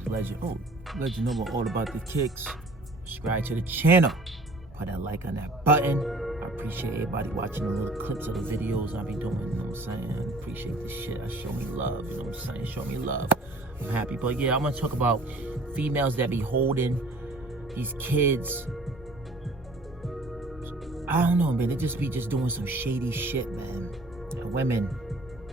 is Legend. Oh, let you know all about the kicks. Subscribe to the channel. Put that like on that button. I appreciate everybody watching the little clips of the videos I be doing, you know what I'm saying? I appreciate this shit. I show me love, you know what I'm saying? Show me love. I'm happy. But yeah, I'm gonna talk about females that be holding these kids. I don't know, man. They just be doing some shady shit, man. And women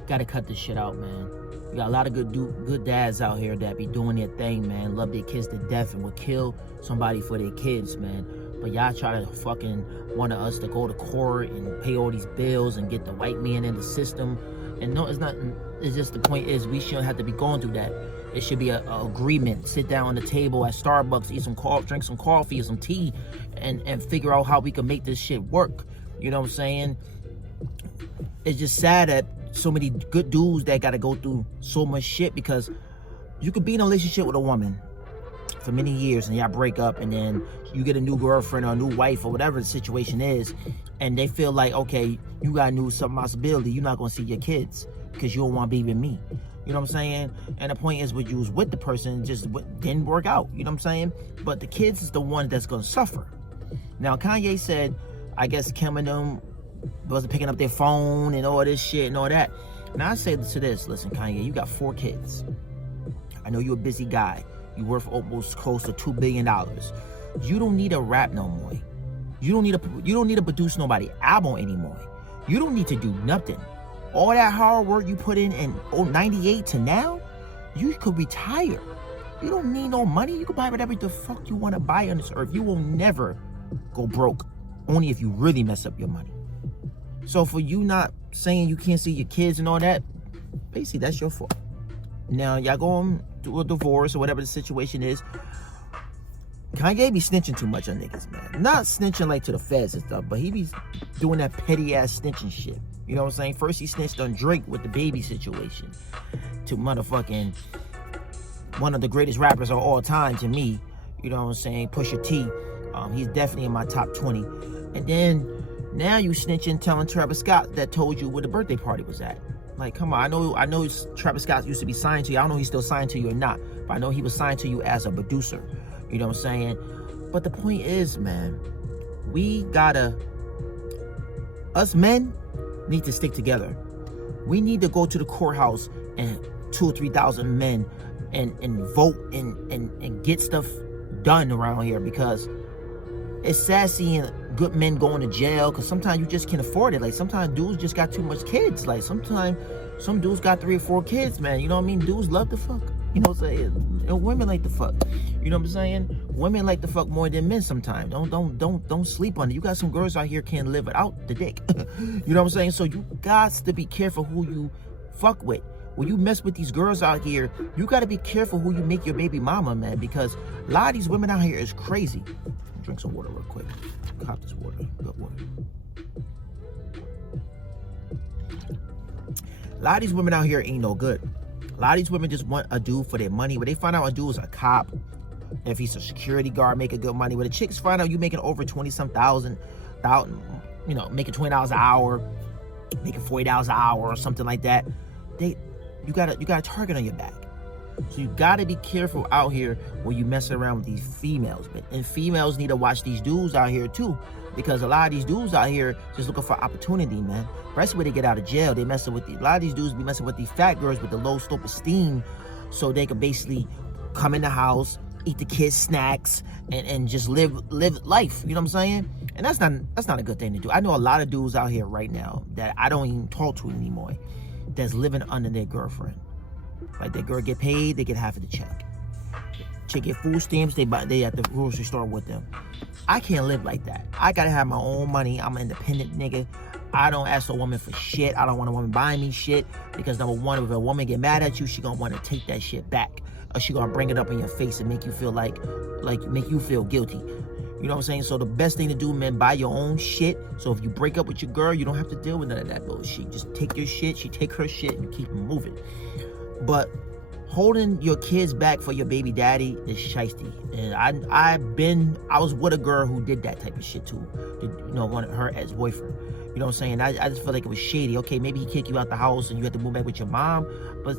gotta cut this shit out, man. We got a lot of good dads out here that be doing their thing, man. Love their kids to death and will kill somebody for their kids, man. But y'all try to fucking want us to go to court and pay all these bills and get the white man in the system. And no, it's not. It's just the point is we shouldn't have to be going through that. It should be an agreement. Sit down on the table at Starbucks, eat some coffee, drink some coffee or some tea, and figure out how we can make this shit work. You know what I'm saying? It's just sad that so many good dudes that got to go through so much shit, because you could be in a relationship with a woman for many years and y'all break up, and then you get a new girlfriend or a new wife or whatever the situation is, and they feel like, okay, you got a new responsibility, you're not gonna see your kids because you don't want to be with me. You know what I'm saying? And the point is, when you was with the person, just didn't work out. You know what I'm saying? But the kids is the one that's gonna suffer. Now Kanye said, I guess Kim and them wasn't picking up their phone and all this shit and all that. Now I say to this, listen, Kanye, you got 4 kids. I know you're a busy guy. You're worth almost close to $2 billion. You don't need to rap no more. You don't need to produce nobody album anymore. You don't need to do nothing. All that hard work you put in 98 to now, you could retire. You don't need no money. You can buy whatever the fuck you want to buy on this earth. You will never go broke, only if you really mess up your money. So for you not saying you can't see your kids and all that, basically that's your fault. Now y'all going through a divorce or whatever the situation is. Kanye be snitching too much on niggas, man. Not snitching like to the feds and stuff, but he be doing that petty ass snitching shit. You know what I'm saying? First he snitched on Drake with the baby situation, to motherfucking one of the greatest rappers of all time to me. You know what I'm saying? Pusha T. He's definitely in my top 20. And then now you snitching, telling Travis Scott that told you where the birthday party was at. Like, come on, I know Travis Scott used to be signed to you. I don't know if he's still signed to you or not, but I know he was signed to you as a producer. You know what I'm saying? But the point is, man, us men need to stick together. We need to go to the courthouse and 2,000 or 3,000 men and vote and get stuff done around here, because it's sad seeing good men going to jail, because sometimes you just can't afford it. Like, sometimes dudes just got too much kids. Like, sometimes some dudes got 3 or 4 kids, man. You know what I mean? Dudes love to fuck. You know what I'm saying? And women like to fuck. You know what I'm saying? Women like to fuck more than men sometimes. Don't sleep on it. You got some girls out here can't live without the dick. You know what I'm saying? So you got to be careful who you fuck with. When you mess with these girls out here, you got to be careful who you make your baby mama, man, because a lot of these women out here is crazy. Drink some water real quick. Cop this water. Good water. A lot of these women out here ain't no good. A lot of these women just want a dude for their money. When they find out a dude is a cop, if he's a security guard, making good money. When the chicks find out you making over 20-some thousand, you know, making $20 an hour, making $40 an hour or something like that, you got a target on your back. So you gotta be careful out here when you mess around with these females. And females need to watch these dudes out here too, because a lot of these dudes out here just looking for opportunity, man. Especially when they get out of jail, they messing with a lot of these dudes be messing with these fat girls with the low self-esteem, so they can basically come in the house, eat the kids' snacks, and just live life. You know what I'm saying? And that's not a good thing to do. I know a lot of dudes out here right now that I don't even talk to anymore, that's living under their girlfriend. Like, that girl get paid, they get half of the check. Chick get food stamps, they at the grocery store with them. I can't live like that. I gotta have my own money. I'm an independent nigga. I don't ask a woman for shit. I don't want a woman buying me shit, because number one, if a woman get mad at you, she gonna want to take that shit back, or she gonna bring it up in your face and make you feel like make you feel guilty. You know what I'm saying? So the best thing to do, man, buy your own shit. So if you break up with your girl, you don't have to deal with none of that bullshit. Just take your shit, she take her shit, and you keep moving. But holding your kids back for your baby daddy is shiesty. And I was with a girl who did that type of shit too. You know, wanted her as boyfriend. You know what I'm saying? I just felt like it was shady. Okay, maybe he kicked you out the house and you had to move back with your mom, but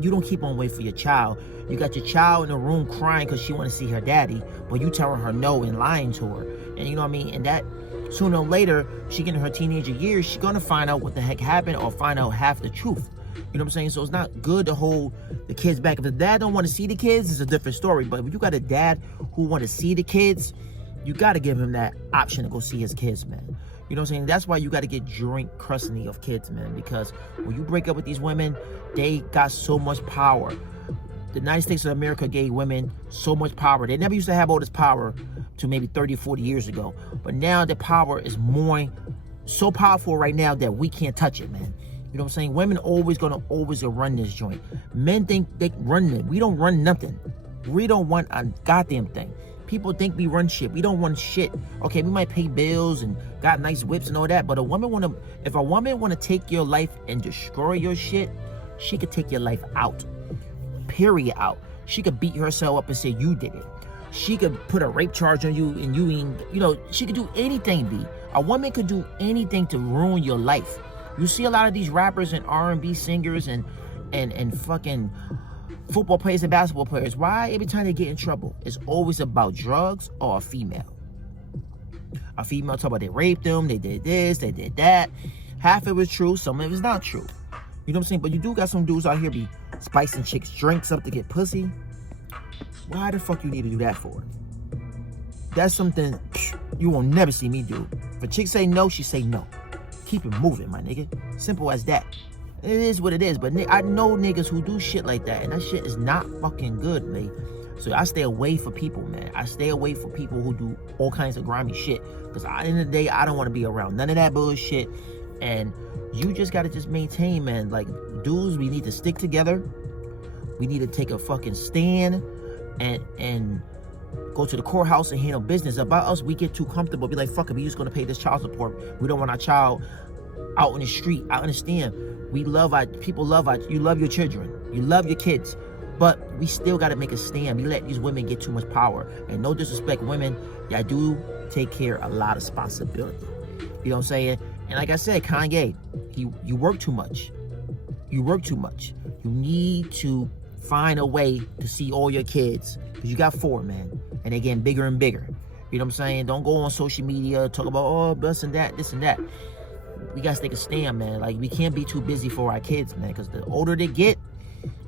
you don't keep on waiting for your child. You got your child in the room crying because she want to see her daddy, but you telling her no and lying to her. And you know what I mean? And that, sooner or later, she get in her teenager years, she's going to find out what the heck happened or find out half the truth. You know what I'm saying? So it's not good to hold the kids back. If the dad don't want to see the kids, it's a different story. But if you got a dad who want to see the kids, you got to give him that option to go see his kids, man. You know what I'm saying? That's why you got to get joint custody of kids, man. Because when you break up with these women, they got so much power. The United States of America gave women so much power. They never used to have all this power to maybe 30 or 40 years ago. But now the power is so powerful right now that we can't touch it, man. You know what I'm saying? Women always run this joint. Men think they run it. We don't run nothing. We don't want a goddamn thing. People think we run shit. We don't run shit. Okay, we might pay bills and got nice whips and all that, but if a woman wanna take your life and destroy your shit, she could take your life out. Period, out. She could beat herself up and say you did it. She could put a rape charge on you and you ain't, you know, she could do anything, B. A woman could do anything to ruin your life. You see a lot of these rappers and R&B singers and fucking football players and basketball players. Why every time they get in trouble, it's always about drugs or a female. A female talk about they raped them, they did this, they did that. Half of it's true, some of it's not true. You know what I'm saying? But you do got some dudes out here be spicing chicks' drinks up to get pussy. Why the fuck you need to do that for? That's something you will never see me do. If a chick say no, she say no. Keep it moving, my nigga. Simple as that. It is what it is. But I know niggas who do shit like that, and that shit is not fucking good, man. So I stay away from people, man. I stay away from people who do all kinds of grimy shit. Because at the end of the day, I don't want to be around none of that bullshit. And you just got to just maintain, man. Like, dudes, we need to stick together. We need to take a fucking stand and go to the courthouse and handle business. About us, we get too comfortable. Be like, fuck it, we just gonna pay this child support. We don't want our child out in the street. I understand. You love your children. You love your kids. But we still gotta make a stand. We let these women get too much power. And no disrespect, women, y'all do take care of a lot of responsibility. You know what I'm saying? And like I said, Kanye, you work too much. You work too much. You need to find a way to see all your kids. Because you got 4, man. And they're getting bigger and bigger. You know what I'm saying? Don't go on social media, talk about, oh, this and that. We got to take a stand, man. Like, we can't be too busy for our kids, man. Because the older they get,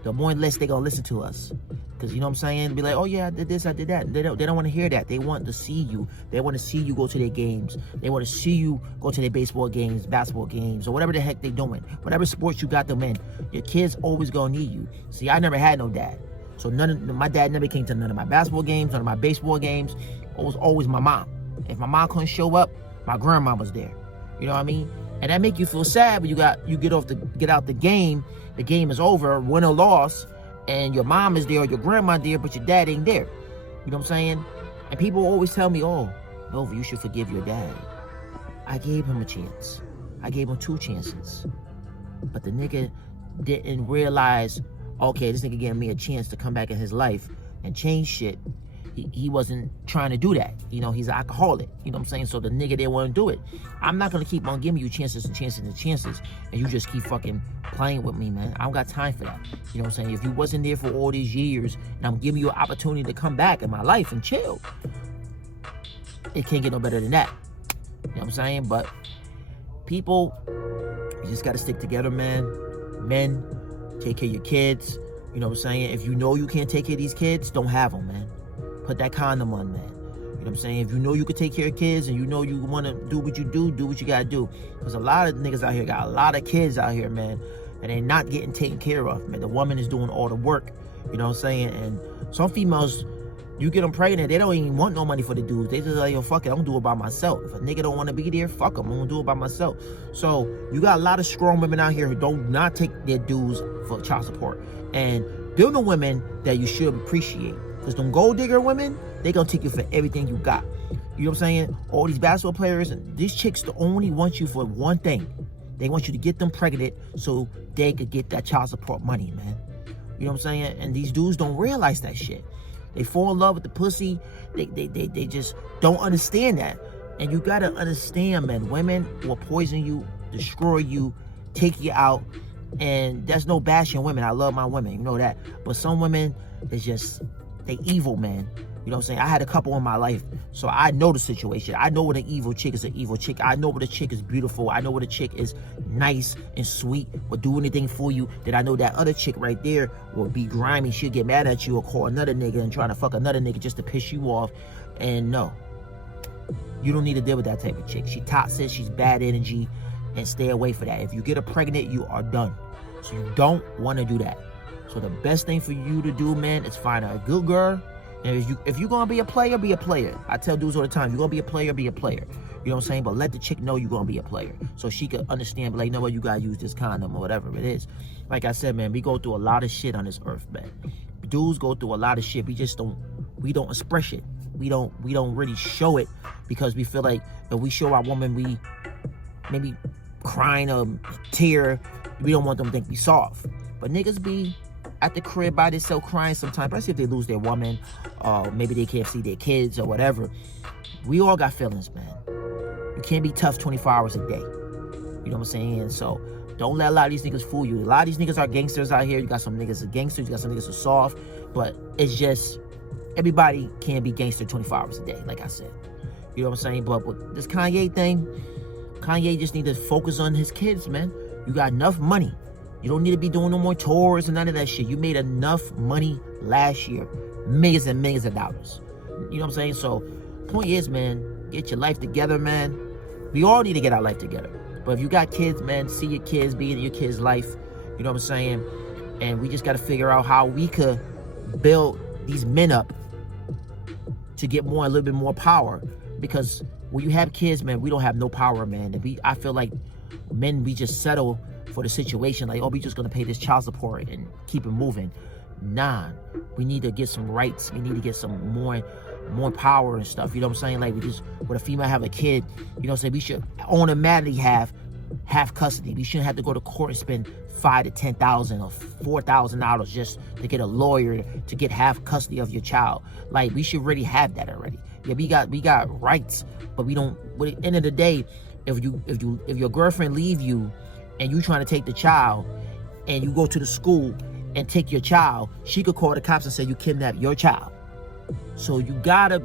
the more less they going to listen to us. Because, you know what I'm saying? Be like, oh, yeah, I did this, I did that. They don't want to hear that. They want to see you. They want to see you go to their games. They want to see you go to their baseball games, basketball games, or whatever the heck they doing. Whatever sports you got them in. Your kids always going to need you. See, I never had no dad. So my dad never came to none of my basketball games, none of my baseball games. It was always my mom. If my mom couldn't show up, my grandma was there. You know what I mean? And that make you feel sad when you get out the game is over, win or loss, and your mom is there or your grandma there, but your dad ain't there. You know what I'm saying? And people always tell me, oh, Nova, you should forgive your dad. I gave him a chance. I gave him 2 chances. But the nigga didn't realize, okay, this nigga giving me a chance to come back in his life and change shit. He wasn't trying to do that. You know, he's an alcoholic. You know what I'm saying? So the nigga didn't want to do it. I'm not going to keep on giving you chances and chances and chances, and you just keep fucking playing with me, man. I don't got time for that. You know what I'm saying? If you wasn't there for all these years, and I'm giving you an opportunity to come back in my life and chill, it can't get no better than that. You know what I'm saying? But people, you just got to stick together, man. Men, take care of your kids. You know what I'm saying? If you know you can't take care of these kids, don't have them, man. Put that condom on, man. You know what I'm saying? If you know you can take care of kids and you know you want to do what you do what you got to do. Because a lot of niggas out here got a lot of kids out here, man. And they're not getting taken care of, man. The woman is doing all the work. You know what I'm saying? And some females, you get them pregnant, they don't even want no money for the dudes. They just like, yo, fuck it, I'm going to do it by myself. If a nigga don't want to be there, fuck him. I'm going to do it by myself. So you got a lot of strong women out here who do not take their dues for child support. And they're the women that you should appreciate. Because them gold digger women, they gonna take you for everything you got. You know what I'm saying? All these basketball players, and these chicks only want you for one thing. They want you to get them pregnant so they could get that child support money, man. You know what I'm saying? And these dudes don't realize that shit. They fall in love with the pussy. They just don't understand that. And you gotta understand, man, women will poison you, destroy you, take you out, And there's no bashing women. I love my women, you know that. But some women, it's just, they evil, man. You know what I'm saying? I had a couple in my life, so I know the situation. I know when an evil chick is an evil chick. I know when a chick is beautiful. I know when a chick is nice and sweet, will do anything for you. That I know that other chick right there will be grimy. She'll get mad at you or call another nigga and trying to fuck another nigga just to piss you off. And no, you don't need to deal with that type of chick. She toxic, she's bad energy, and stay away from that. If you get her pregnant, you are done. So you don't want to do that. So the best thing for you to do, man, is find a good girl. And if you're going to be a player, be a player. I tell dudes all the time, you're going to be a player, be a player. You know what I'm saying? But let the chick know you're going to be a player. So she can understand, like, you know what, you got to use this condom or whatever it is. Like I said, man, we go through a lot of shit on this earth, man. Dudes go through a lot of shit. We don't express it. We don't really show it because we feel like if we show our woman we maybe crying or tear, we don't want them to think we soft. But niggas be at the crib by themselves crying sometimes, especially if they lose their woman, maybe they can't see their kids or whatever. We all got feelings, man. You can't be tough 24 hours a day. You know what I'm saying? So don't let a lot of these niggas fool you. A lot of these niggas are gangsters out here. You got some niggas are gangsters, you got some niggas are soft, but it's just, everybody can't be gangster 24 hours a day, like I said. You know what I'm saying? But with this Kanye thing, Kanye just need to focus on his kids, man. You got enough money. You don't need to be doing no more tours and none of that shit. You made enough money last year. Millions and millions of dollars. You know what I'm saying? So, point is, man, get your life together, man. We all need to get our life together. But if you got kids, man, see your kids, be in your kids' life. You know what I'm saying? And we just got to figure out how we could build these men up to get a little bit more power. Because when you have kids, man, we don't have no power, man. I feel like men, we just settle for the situation, like, oh, we just gonna pay this child support and keep it moving. Nah, we need to get some rights. We need to get some more power and stuff. You know what I'm saying? Like, when a female have a kid, you know what I'm saying, we should automatically have half custody. We shouldn't have to go to court and spend $5,000 to $10,000 or $4,000 just to get a lawyer to get half custody of your child. Like, we should really have that already. Yeah, we got rights, but we don't. But at the end of the day, if your girlfriend leave you and you trying to take the child, and you go to the school and take your child, she could call the cops and say you kidnapped your child. So you gotta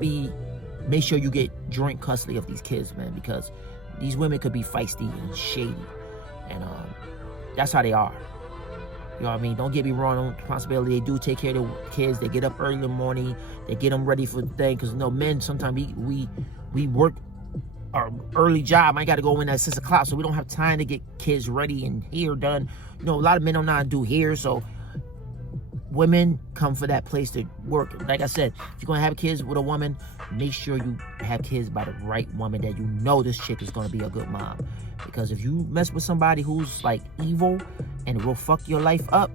make sure you get joint custody of these kids, man, because these women could be feisty and shady, and that's how they are. You know what I mean? Don't get me wrong, on responsibility. They do take care of their kids. They get up early in the morning. They get them ready for the thing, because men sometimes we work our early job. I got to go in at 6 o'clock, so we don't have time to get kids ready and hair done. You know, a lot of men don't know how to do hair, so women come for that place to work. Like I said, if you're gonna have kids with a woman, make sure you have kids by the right woman that you know this chick is gonna be a good mom. Because if you mess with somebody who's like evil and will fuck your life up,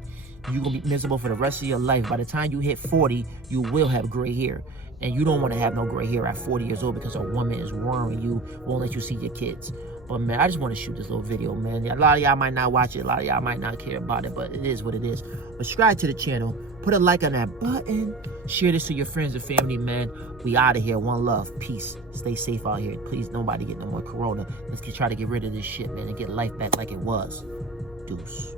you're gonna be miserable for the rest of your life. By the time you hit 40, you will have gray hair. And you don't want to have no gray hair at 40 years old because a woman is worrying you, won't let you see your kids. But man, I just want to shoot this little video, man. A lot of y'all might not watch it, a lot of y'all might not care about it, but it is what it is. Subscribe to the channel, put a like on that button, share this to your friends and family, man. We out of here. One love, peace. Stay safe out here. Please, nobody get no more corona. Let's try to get rid of this shit, man, and get life back like it was. Deuce.